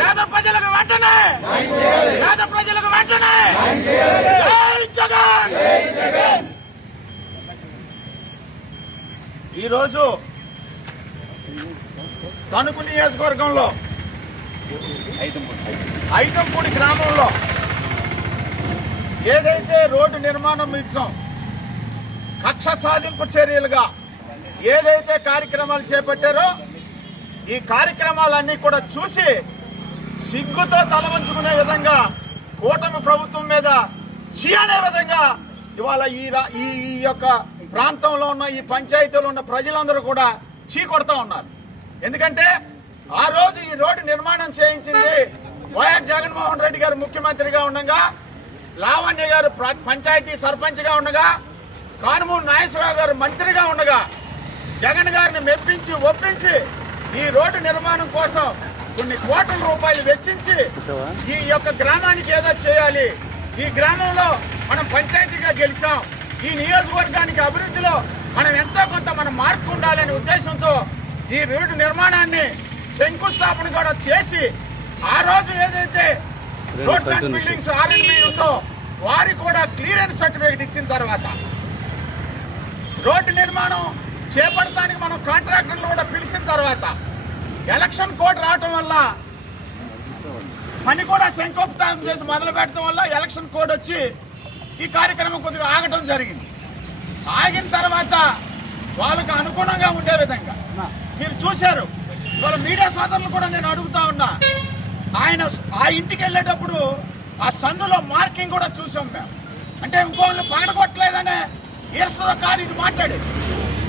పేద ప్రజలకు వెంటనే పేద ప్రజలకు వెంటనే జై జగన్. ఈరోజు తణుకు నియోజకవర్గంలో ఐదంపూడి గ్రామంలో ఏదైతే రోడ్డు నిర్మాణం ఇచ్చాం కక్ష సాధింపు చర్యలుగా ఏదైతే కార్యక్రమాలు చేపట్టారో ఈ కార్యక్రమాలన్నీ కూడా చూసి సిగ్గుతో తలవంచుకునే విధంగా కూటమి ప్రభుత్వం మీద చీ అనే విధంగా ఇవాళ ఈ యొక్క ప్రాంతంలో ఉన్న ఈ పంచాయతీలో ఉన్న ప్రజలందరూ కూడా చీ కొడతా ఉన్నారు. ఎందుకంటే ఆ రోజు ఈ రోడ్డు నిర్మాణం చేయించింది వైఎస్ జగన్మోహన్ రెడ్డి గారు ముఖ్యమంత్రిగా ఉండగా, లావణ్య గారు పంచాయతీ సర్పంచ్గా ఉండగా, కానుమూరు నాగేశ్వరరావు గారు మంత్రిగా ఉండగా జగన్ గారిని మెప్పించి ఒప్పించి ఈ రోడ్డు నిర్మాణం కోసం కొన్ని కోట్ల రూపాయలు వెచ్చించి ఈ యొక్క గ్రామానికి ఏదో చేయాలి, ఈ గ్రామంలో మనం పంచాయతీగా గెలిచాం, ఈ నియోజకవర్గానికి అభివృద్ధిలో మనం ఎంతో కొంత మనం మార్పు ఉండాలనే ఉద్దేశంతో ఈ రోడ్డు నిర్మాణాన్ని శంకుస్థాపన కూడా చేసి ఆ రోజు ఏదైతే రోడ్స్ అండ్ బిల్డింగ్స్ R&B ఉందో వారికి కూడా క్లియరెన్స్ సర్టిఫికేట్ ఇచ్చిన తర్వాత రోడ్డు నిర్మాణం చేపడటానికి మనం కాంట్రాక్టర్లు కూడా పిలిచిన తర్వాత ఎలక్షన్ కోడ్ రావటం వల్ల పని కూడా శంకుస్థాపన చేసి మొదలు పెట్టడం వల్ల ఎలక్షన్ కోడ్ వచ్చి ఈ కార్యక్రమం కొద్దిగా ఆగటం జరిగింది. ఆగిన తర్వాత వాళ్ళకు అనుగుణంగా ఉండే విధంగా మీరు చూశారు. వాళ్ళ మీడియా సోదరులు కూడా నేను అడుగుతా ఉన్నా, ఆయన ఆ ఇంటికి వెళ్ళేటప్పుడు ఆ సందులో మార్కింగ్ కూడా చూసాం మేము. అంటే ఇంకోళ్ళు పగడగొట్టలేదనే ఈర్షతో కాదు ఇది మాట్లాడేది.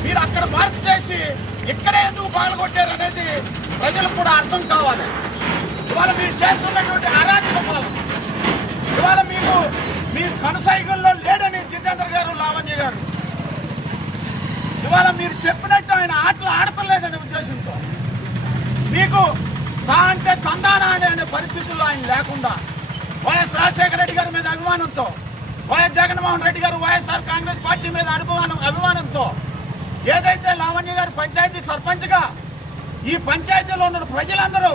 మీరు అక్కడ మార్క్ చేసి ఇక్కడే ఎందుకు పగలగొట్టారు అనేది ప్రజలకు కూడా అర్థం కావాలి. ఇవాళ మీరు చేస్తున్నటువంటి అరాచకం ఇవాళ మీకు మీ కనసైగుల్లో లేడని జితేంద్ర గారు, లావణ్య గారు ఇవాళ మీరు చెప్పినట్టు ఆయన ఆటలు ఆడతలేదనే ఉద్దేశంతో మీకు తా అంటే తందానా అనే పరిస్థితుల్లో ఆయన లేకుండా వైఎస్ రాజశేఖర రెడ్డి గారి మీద అభిమానంతో, వైఎస్ జగన్మోహన్ రెడ్డి గారు వైఎస్ఆర్ కాంగ్రెస్ పార్టీ మీద అభిమానంతో ఏదైతే లావణ్య గారు పంచాయతీ సర్పంచ్గా ఈ పంచాయతీలో ఉన్న ప్రజలందరూ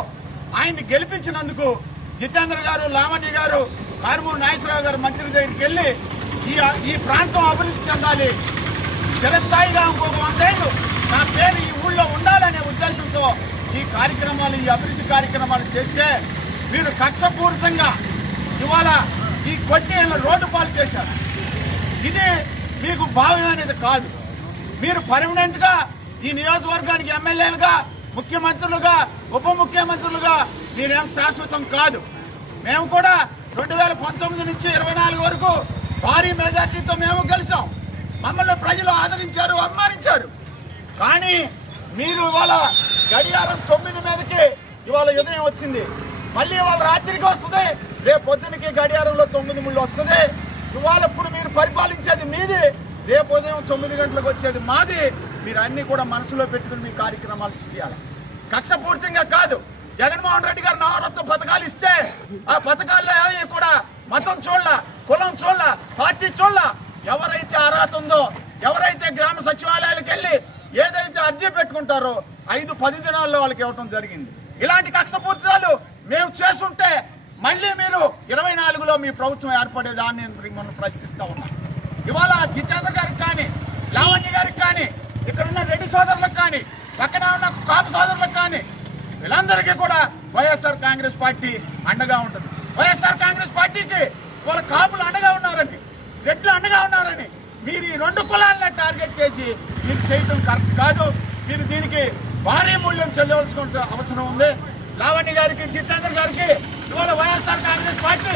ఆయన్ని గెలిపించినందుకు జితేంద్ర గారు, లావణ్య గారు, కానుమూరు నాగేశ్వరరావు గారు మంత్రి దగ్గరికి వెళ్ళి ఈ ప్రాంతం అభివృద్ధి చెందాలి, చిరస్థాయిగా ఇంకొక 100 ఏళ్ళు నా పేరు ఈ ఊళ్ళో ఉండాలనే ఉద్దేశంతో ఈ కార్యక్రమాలు, ఈ అభివృద్ధి కార్యక్రమాలు చేస్తే మీరు కక్షపూరితంగా ఇవాళ ఈ కొట్టి రోడ్డు పాలు చేశారు. ఇది మీకు భావ్యమైనది కాదు. మీరు పర్మనెంట్గా ఈ నియోజకవర్గానికి ఎమ్మెల్యేలుగా, ముఖ్యమంత్రులుగా, ఉప ముఖ్యమంత్రులుగా మీరేం శాశ్వతం కాదు. మేము కూడా 2019 నుంచి 24 వరకు భారీ మెజార్టీతో మేము గెలిచాం. మమ్మల్ని ప్రజలు ఆదరించారు, అభిమానించారు. కానీ మీరు ఇవాళ గడియారం 9 మీదకి ఇవాళ ఉదయం వచ్చింది, మళ్ళీ ఇవాళ రాత్రికి వస్తుంది, రేపు పొద్దునకి గడియారంలో 9 ముళ్ళు వస్తుంది. ఇవాళ ఇప్పుడు మీరు పరిపాలించేది మీది, రేపు ఉదయం 9 గంటలకు వచ్చేది మాది. మీరు అన్ని కూడా మనసులో పెట్టుకుని మీ కార్యక్రమాలు చేయాలి. కక్షపూర్తిగా కాదు. జగన్మోహన్ రెడ్డి గారు నవరత్న పథకాలు ఇస్తే ఆ పథకాల్లో కూడా మతం చూడాల, కులం చూడాల, పార్టీ చూడాల. ఎవరైతే అర్హత ఉందో, ఎవరైతే గ్రామ సచివాలయాలకు వెళ్ళి ఏదైతే అర్జీ పెట్టుకుంటారో 5-10 దినాల్లో వాళ్ళకి ఇవ్వటం జరిగింది. ఇలాంటి కక్షపూర్తాలు మేము చేస్తుంటే మళ్ళీ మీరు 24లో మీ ప్రభుత్వం ఏర్పడేదాన్ని మనం ప్రశ్నిస్తూ ఉన్నాం. ఇవాళ జితేంద్ర గారికి కానీ, లావణ్య గారికి కానీ, ఇక్కడ ఉన్న రెడ్డి సోదరులకు కానీ, పక్కన ఉన్న కాపు సోదరులకు కానీ వీళ్ళందరికీ కూడా వైఎస్ఆర్ కాంగ్రెస్ పార్టీ అండగా ఉంటుంది. వైఎస్ఆర్ కాంగ్రెస్ పార్టీకి వాళ్ళ కాపులు అండగా ఉన్నారని, రెడ్లు అండగా ఉన్నారని మీరు ఈ 2 కులాలను టార్గెట్ చేసి మీరు చేయటం కరెక్ట్ కాదు. మీరు దీనికి భారీ మూల్యం చెల్లించాల్సిన అవసరం ఉంది. లావణ్య గారికి, జితేంద్ర గారికి ఇవాళ వైఎస్ఆర్ కాంగ్రెస్ పార్టీ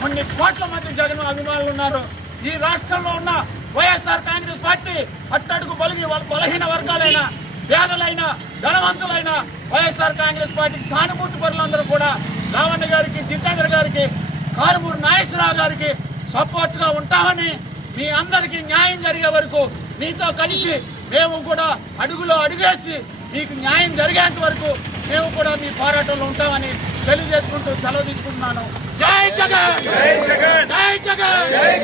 కొన్ని కోట్ల మంది జగన్ అభిమానులు ఉన్నారు. ఈ రాష్ట్రంలో ఉన్న వైఎస్ఆర్ కాంగ్రెస్ పార్టీ అట్టడుగు బలహీన వర్గాలైన, పేదలైన, ధనవంతులైన వైఎస్ఆర్ కాంగ్రెస్ పార్టీకి సానుభూతి పరులందరూ కూడా లావణ్య గారికి, జితేంద్ర గారికి, కానుమూరు నాగేశ్వరరావు గారికి సపోర్ట్గా ఉంటామని, మీ అందరికీ న్యాయం జరిగే వరకు మీతో కలిసి మేము కూడా అడుగులో అడుగేసి మీకు న్యాయం జరిగేంత వరకు మేము కూడా మీ పోరాటంలో ఉంటామని తెలియజేసుకుంటూ సెలవు తీసుకుంటున్నాను. జై జగన్, జై జగన్, జై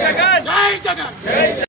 జగన్, జై జగన్.